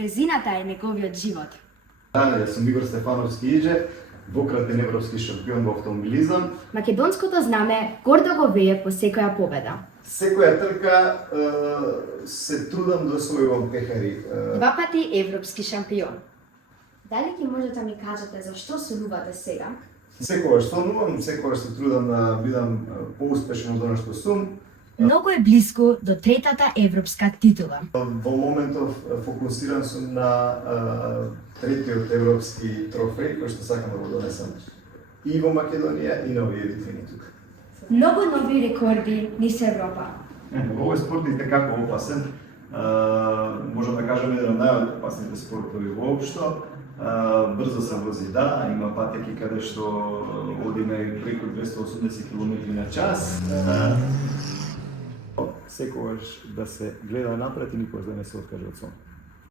брзината е неговиот живот. Јас сум Игор Стефановски-Иđe, двократен европски шампион во автомобилизам. Македонското знаме гордо го вее по секоја победа. Секоја трка се трудам да освојувам пехари. Два пати европски шампион. Дали ќе можете да ми кажете зашто сонувате сега? Секогаш сонувам, секогаш се трудам да бидам поуспешен од она што сум. Многу е близко до третата европска титула. Во моментов фокусиран сум на третиот европски трофеј кој што сакам да го донесам и во Македонија и на овие битвини тука. Многу нови рекорди низ Европа. Овој спорт е како опасен. Можам да кажам еден од најопасните спортови воопшто. Брзо се вози, да, има патеки каде што одиме преку 280 км на час. Секогаш да се гледа напред и никогаш да не се откаже од сон.